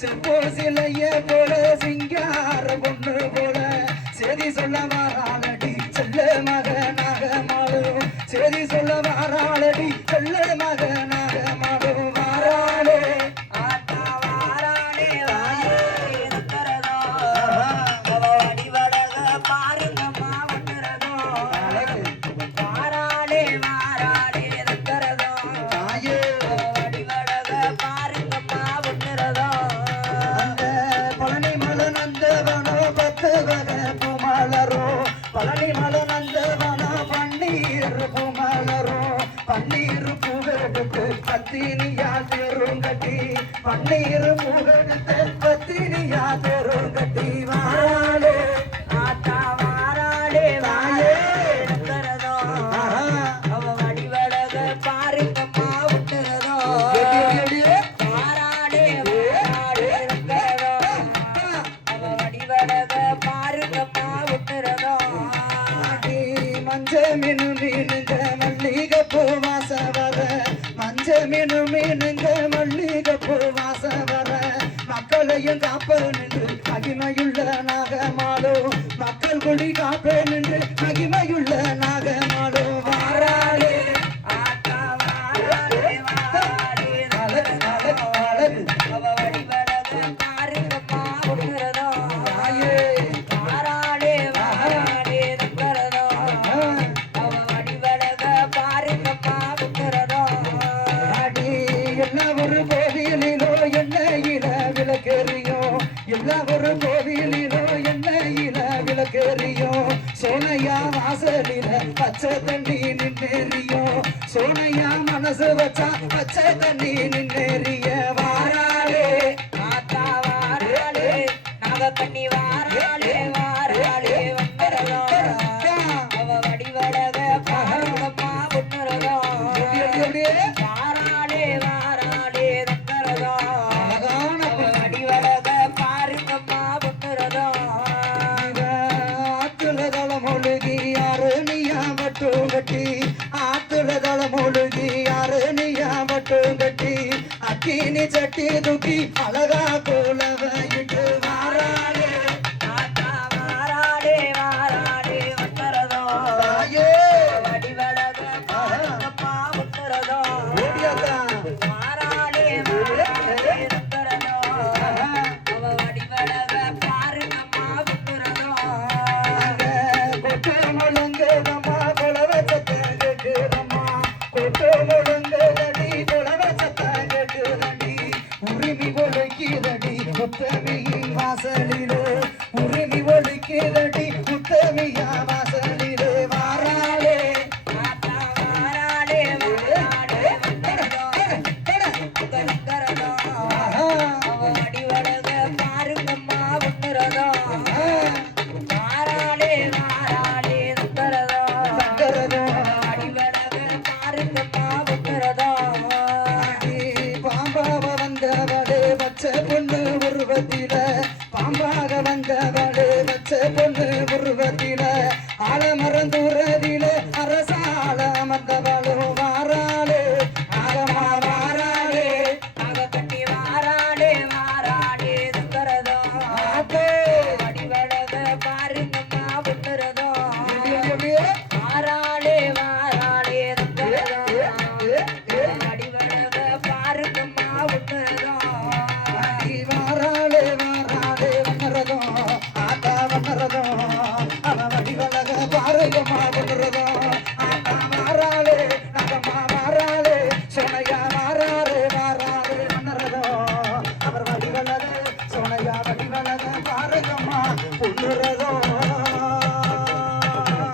Zepho சிலைய போல சிங்கார பொண்ணு போல. செதி சொல்ல மாறாளடி செல்ல மகனாக மாறும். செதி சொல்ல மாறாளடி செல்ல மகனாக மாறும். கருப்பு மலரும் பன்னீர் புகழுக்கு பத்தினியா தெருங்கட்டி பன்னீர் புகழுக்கு பத்தினியா தெரு மஞ்ச மினு மீனுங்க மல்லிக பூ வாச வர மஞ்ச மினு மீனுங்க மல்லிக பூ வாச வர மக்களையும் காப்ப நின்று அகிமையுள்ள நாகமாலோ. மக்கள் குடி காப்பேன் ஒரு கோவிலிலோ எண்ணெயில விளக்கெறியும்? எல்லா ஒரு கோவிலிலோ எண்ணெயில விளக்கெறியும்? சோனையா வாசலில பச்சை தண்ணி நின்னேறியும். சோனையா மனசு வச்சா பச்சை தண்ணி நின்னேறிய. வாராளே மாத்தா வாராளே நவ பண்ணி வாராளே. దుఃఖి నిజటి దుఃఖి అలగా வாசலே